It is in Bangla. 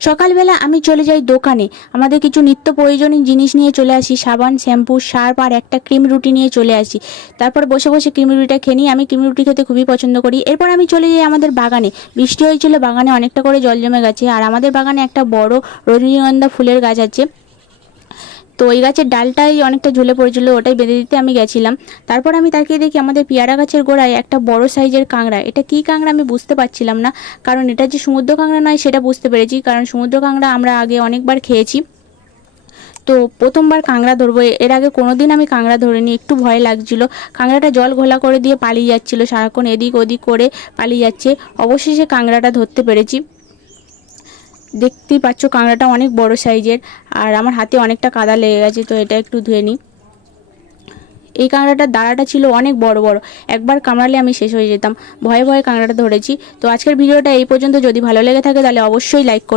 সকালবেলা আমি চলে যাই দোকানে, আমাদের কিছু নিত্য প্রয়োজনীয় জিনিস নিয়ে চলে আসি, সাবান, শ্যাম্পু, সার্ফ আর একটা ক্রিম রুটি নিয়ে চলে আসি। তারপর বসে বসে ক্রিম রুটিটা খেয়ে নিই। আমি ক্রিম রুটি খেতে খুবই পছন্দ করি। এরপর আমি চলে যাই আমাদের বাগানে। বৃষ্টি হয়েছিল, বাগানে অনেকটা করে জল জমে গেছে, আর আমাদের বাগানে একটা বড় রজনীগন্ধা ফুলের গাছ আছে। তো ওই গাছের ডালটাই অনেকটা ঝুলে পড়েছিল, ওটাই বেঁধে দিতে আমি গেছিলাম। তারপর আমি তাকিয়ে দেখি আমাদের পেয়ারা গাছের গোড়ায় একটা বড় সাইজের কাঁকড়া। এটা কী কাঁকড়া আমি বুঝতে পারছিলাম না, কারণ এটা যে সমুদ্র কাঁকড়া নয় সেটা বুঝতে পেরেছি, কারণ সমুদ্র কাঁকড়া আমরা আগে অনেকবার খেয়েছি। তো প্রথমবার কাঁকড়া ধরবো, এর আগে কোনোদিন আমি কাঁকড়া ধরিনি, একটু ভয় লাগছিল। কাঁকড়াটা জল ঘোলা করে দিয়ে পালিয়ে যাচ্ছিল, সারাক্ষণ এদিক ওদিক করে পালিয়ে যাচ্ছে। অবশেষে কাঁকড়াটা ধরতে পেরেছি। দেখতেই পাচ্ছ কাঁকড়াটা অনেক বড় সাইজের, আর আমার হাতে অনেকটা কাদা লেগে গেছে, তো এটা একটু ধুয়ে নিই। এই কাঁকড়াটার দাঁড়াটা ছিল অনেক বড় বড়, একবার কামড়ালে আমি শেষ হয়ে যেতাম। ভয়ে ভয়ে কাঁকড়াটা ধরেছি। তো আজকের ভিডিওটা এই পর্যন্ত। যদি ভালো লেগে থাকে তাহলে অবশ্যই লাইক করো।